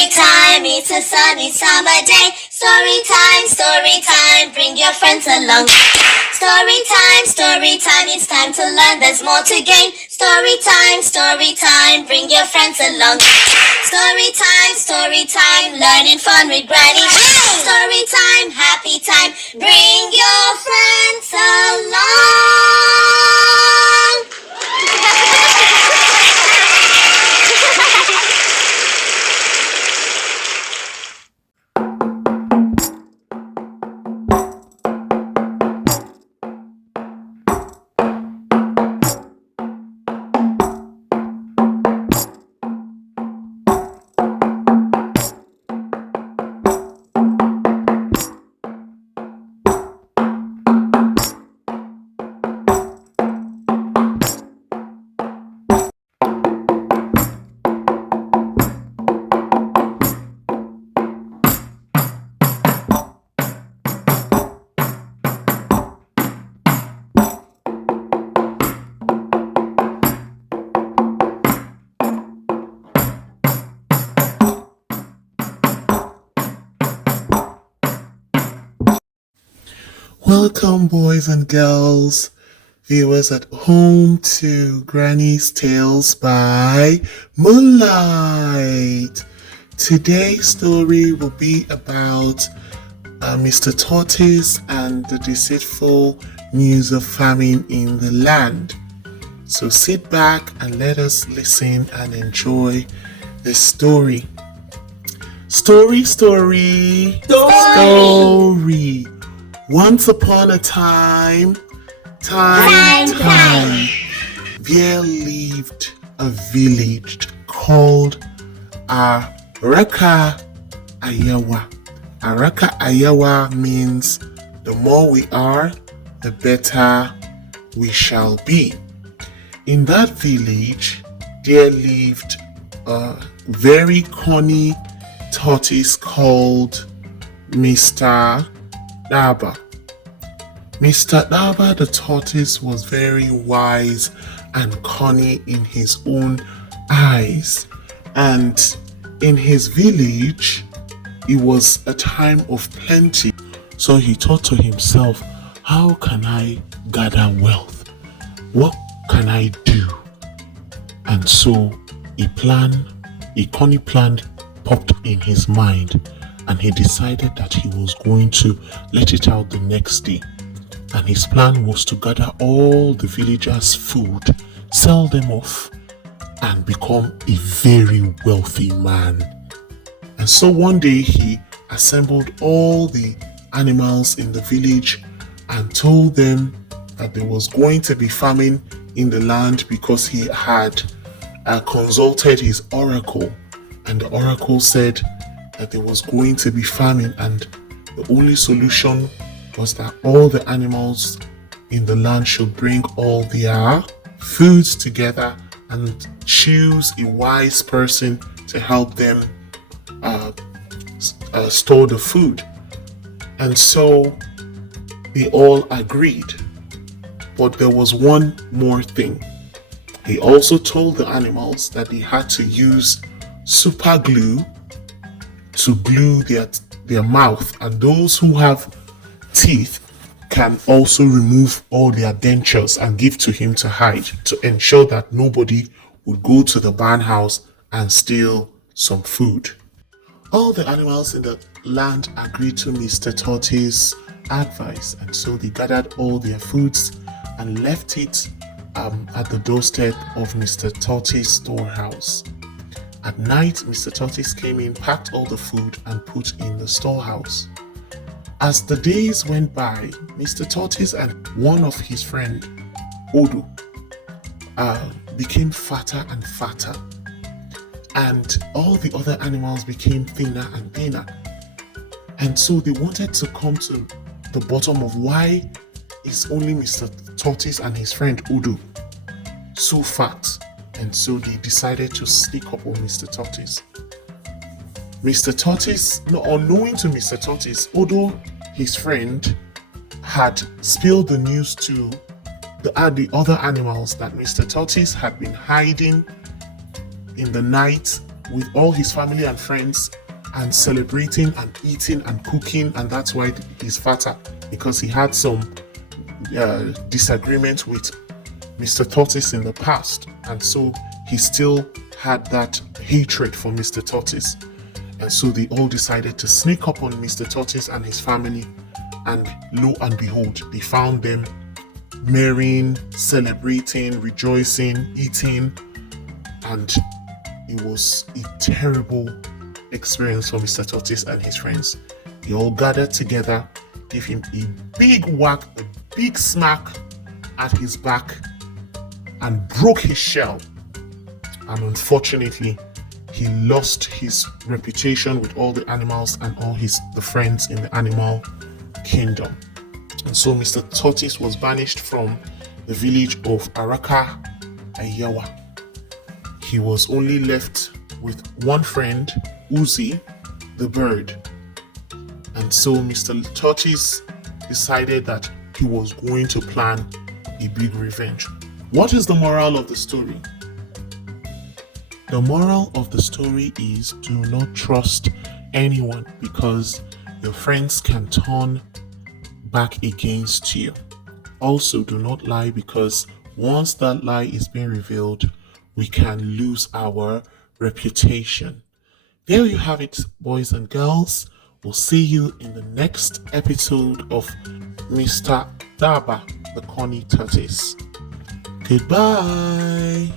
It's a sunny summer day. Story time, bring your friends along. Story time, it's time to learn, there's more to gain. Story time, bring your friends along. Story time, learning fun with Granny. Story time, happy time, bring your friends along. Welcome, boys and girls, viewers at home, to Granny's Tales by Moonlight. Today's story will be about Mr. Tourtise and the deceitful news of famine in the land. So sit back and let us listen and enjoy the story. Story. Once upon a time, there lived a village called Araka Ayawa. Araka Ayawa means the more we are, the better we shall be. In that village, there lived a very cunning tortoise called Mr. Daaba. Mr. Daaba the tortoise was very wise and cunning in his own eyes, and in his village it was a time of plenty. So he thought to himself, how can I gather wealth? What can I do? And so a cunning plan popped in his mind, and he decided that he was going to let it out the next day. And his plan was to gather all the villagers' food, sell them off, and become a very wealthy man. And so one day he assembled all the animals in the village and told them that there was going to be famine in the land because he had consulted his oracle. And the oracle said that there was going to be famine, and the only solution was that all the animals in the land should bring all their foods together and choose a wise person to help them store the food. And so they all agreed. But there was one more thing. He also told the animals that they had to use super glue to glue their mouth, and those who have teeth can also remove all their dentures and give to him to hide, to ensure that nobody would go to the barn house and steal some food. All the animals in the land agreed to Mr. Tortoise's advice, and so they gathered all their foods and left it at the doorstep of Mr. Tortoise's storehouse. At night, Mr. Tourtise came in, packed all the food, and put in the storehouse. As the days went by, Mr. Tourtise and one of his friends, Odo, became fatter and fatter, and all the other animals became thinner and thinner. And so they wanted to come to the bottom of why is only Mr. Tourtise and his friend Odo so fat. And so they decided to sneak up on Mr. Tourtise. Mr. Tourtise, unknowing to Mr. Tourtise, Odo, his friend, had spilled the news to the other animals that Mr. Tourtise had been hiding in the night with all his family and friends and celebrating and eating and cooking, and that's why he's fatter, because he had some disagreement with Mr. Tourtise in the past, and so he still had that hatred for Mr. Tourtise. And so they all decided to sneak up on Mr. Tourtise and his family, and lo and behold, they found them marrying, celebrating, rejoicing, eating, and it was a terrible experience for Mr. Tourtise and his friends. They all gathered together, gave him a big whack, a big smack at his back, and broke his shell. And unfortunately, he lost his reputation with all the animals and all the friends in the animal kingdom. And so Mr. Tourtise was banished from the village of Araka Ayawa. He was only left with one friend, Uzi, the bird. And so Mr. Tourtise decided that he was going to plan a big revenge. What is the moral of the story? The moral of the story is, do not trust anyone, because your friends can turn back against you. Also, do not lie, because once that lie is being revealed, we can lose our reputation. There you have it, boys and girls. We'll see you in the next episode of Mr. Daaba, the Cunny Tourtise. Goodbye.